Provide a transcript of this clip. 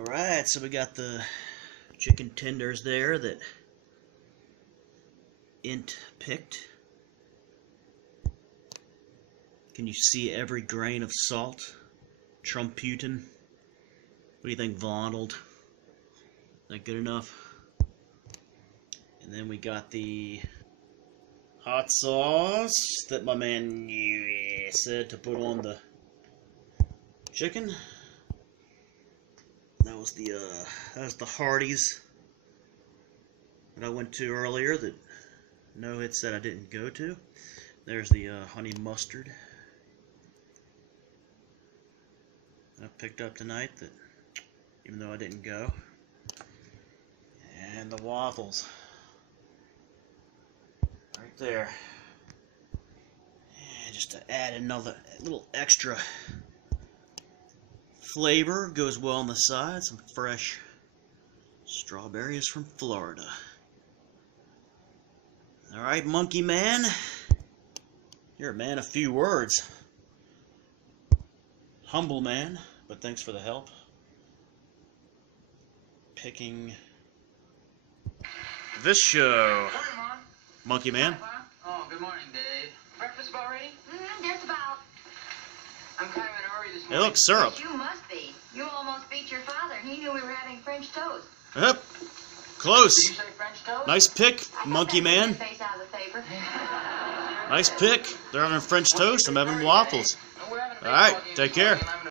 Alright, so we got the chicken tenders there that Int picked. Can you see every grain of salt? Trumputin. What do you think, Vonald? That good enough? And then we got the hot sauce that my man said to put on the chicken. That was the hardees that I went to earlier that No Hit said I didn't go to. There's the honey mustard I picked up tonight, that even though I didn't go. And the waffles right there. And just to add another little extra flavor, goes well on the side, some fresh strawberries from Florida. Alright, Monkey Man. You're a man of few words. Humble man, but thanks for the help. Picking this show. Morning, Mom. Monkey Man. Oh, good morning, Dave. Breakfast about ready? Just about. I'm kind of in a hurry this Hey, morning. look, syrup. You must be. You almost beat your father. He knew we were having French toast. Yep. Close. Did you say French toast? Nice pick, I thought Monkey that Man. was face out of the paper. Nice pick. They're having French toast. I'm having waffles. We're having a All right, baseball game take this morning, care. and I'm